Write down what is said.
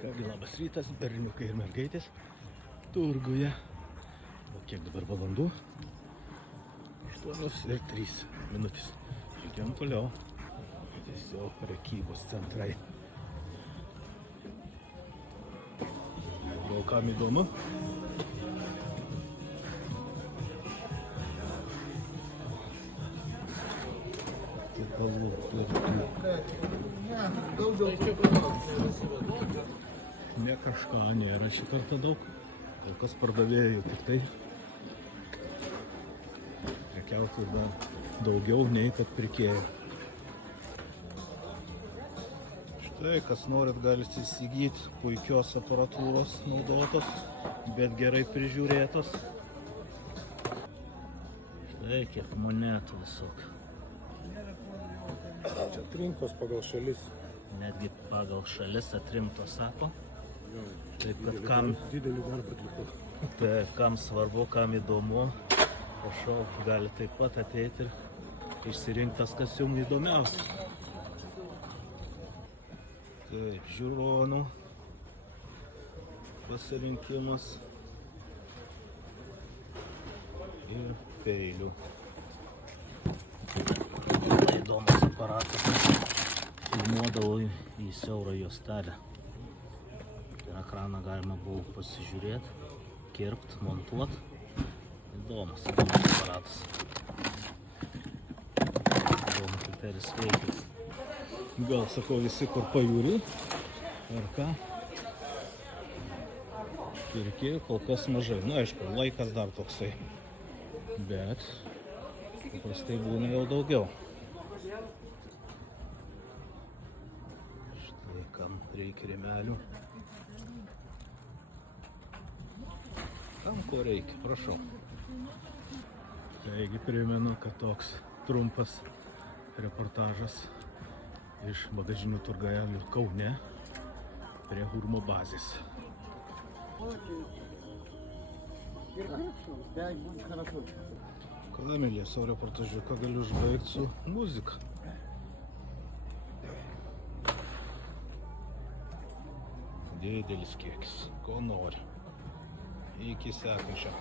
Kągi, labas rytas, berniukai ir mergaitės turguje. O kiek dabar valandų? 8:03. Žiūrėkime toliau. Tiesiog prekybos centrai. Gal kam įdomu? Tepalų ne kažką nėra šį kartą daug. Kol kas pardavėjų tik tai. Prekiautojų dar daugiau nei kad pirkėjų. Štai, kas norit, galite įsigyti puikios aparatūros naudotos, bet gerai prižiūrėtos. Štai kiek monetų visokių. Čia atrinktos pagal šalis. Netgi pagal šalis atrinktos, sako. Taip, kad kam Didelį darbą atliko. tai, kam svarbu, kam įdomu, prašau, gali taip pat ateiti ir išsirinkti tas, kas jums įdomiausia. Taip, žiūronų pasirinkimas ir peilių. Įdomus aparatas. Filmuodavau į siaurą juostelę. Ir ekraną galima buvo pasižiūrėti, kirpt, montuot. Įdomus aparatas. Įdomu, kaip peris veikia. Gal, sakau, visi kur pajūri, ar ką? Pirkėjų kol kas mažai. Na, aišku, laikas dar toksai. Bet paprastai būna jau daugiau. Štai kam reikia rėmelių. Kam ko reikia, prašau. Taigi primenu, kad toks trumpas reportažas iš bagažinių turgavėlių Kaune prie Hurmo bazės. Kamilė, savo reportažiuką galiu užbaigti su muzika. Didelis kiekis, ko nori. Iki sekančio.